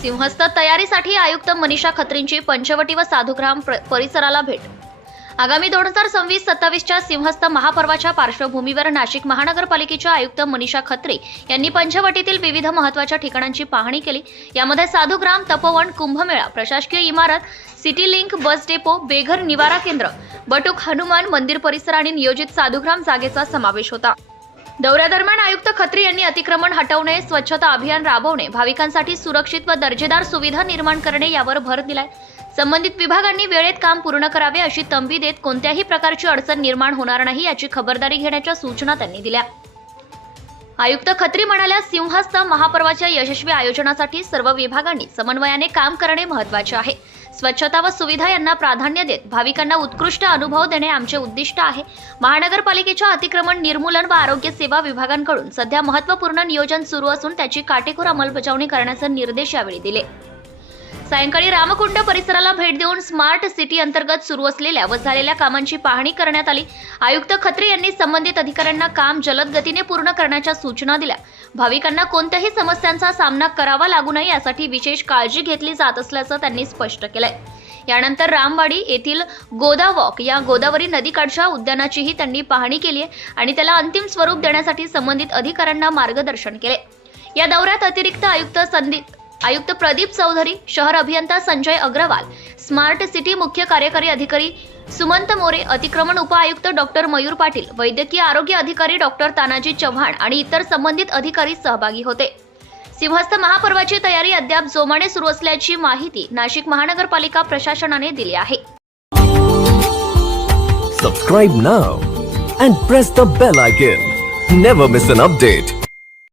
सिंहस्थ तयारीसाठी आयुक्त मनीषा खत्रींची पंचवटी व साधुग्राम प्र- परिसराला भेट. आगामी दोन हजार सव्वीस सत्तावीसच्या सिंहस्थ महापर्वाच्या पार्श्वभूमीवर नाशिक महानगरपालिकेच्या आयुक्त मनीषा खत्री यांनी पंचवटीतील विविध महत्त्वाच्या ठिकाणांची पाहणी केली. यामध्ये साधुग्राम तपोवन कुंभमेळा प्रशासकीय इमारत सिटी लिंक बस डेपो बेघर निवारा केंद्र बटुक हनुमान मंदिर परिसर आणि नियोजित साधुग्राम जागेचा समावेश होता. दौऱ्यादरम्यान आयुक्त खत्री यांनी अतिक्रमण हटवणे स्वच्छता अभियान राबवणे भाविकांसाठी सुरक्षित व दर्जेदार सुविधा निर्माण करणे यावर भर दिलाय. संबंधित विभागांनी वेळेत काम पूर्ण करावे अशी तंबी देत कोणत्याही प्रकारची अडचण निर्माण होणार नाही याची खबरदारी घेण्याच्या सूचना त्यांनी दिल्या. आयुक्त खत्री म्हणाल्या सिंहस्थ महापर्वाच्या यशस्वी आयोजनासाठी सर्व विभागांनी समन्वयाने काम करणे महत्त्वाचे आहे. स्वच्छता व सुविधा यांना प्राधान्य देत भाविकांना उत्कृष्ट अनुभव देणे आमचे उद्दिष्ट आहे. महानगरपालिकेच्या अतिक्रमण निर्मूलन व आरोग्य सेवा विभागांकडून सध्या महत्त्वपूर्ण नियोजन सुरू असून त्याची काटेकोर अंमलबजावणी करण्याचे निर्देश यावेळी दिले. सायंकाळी रामकुंड परिसराला भेट देऊन स्मार्ट सिटी अंतर्गत सुरू असलेल्या व झालेल्या कामांची पाहणी करण्यात आली. आयुक्त खत्री यांनी संबंधित अधिकाऱ्यांना काम जलद गतीने पूर्ण करण्याच्या सूचना दिल्या. भाविकांना कोणत्याही समस्यांचा सामना करावा लागू नये यासाठी विशेष काळजी घेतली जात असल्याचं त्यांनी स्पष्ट केलंय. यानंतर रामवाडी येथील गोदावॉक या गोदावरी नदीकाठच्या उद्यानाचीही त्यांनी पाहणी केली आहे आणि त्याला अंतिम स्वरूप देण्यासाठी संबंधित अधिकाऱ्यांना मार्गदर्शन केले या दौऱ्यात अतिरिक्त आयुक्त संदीप आयुक्त प्रदीप चौधरी शहर अभियंता संजय अग्रवाल स्मार्ट सिटी मुख्य कार्यकारी अधिकारी सुमंत मोरे अतिक्रमण उपआयुक्त डॉक्टर मयूर पाटील वैद्यकीय आरोग्य अधिकारी डॉक्टर तानाजी चव्हाण आणि इतर संबंधित अधिकारी सहभागी होते. सिंहस्थ महापर्वाची तयारी अद्याप जोमाने सुरू असल्याची माहिती नाशिक महानगरपालिका प्रशासनाने दिली आहे. Subscribe now and press the bell icon never miss an update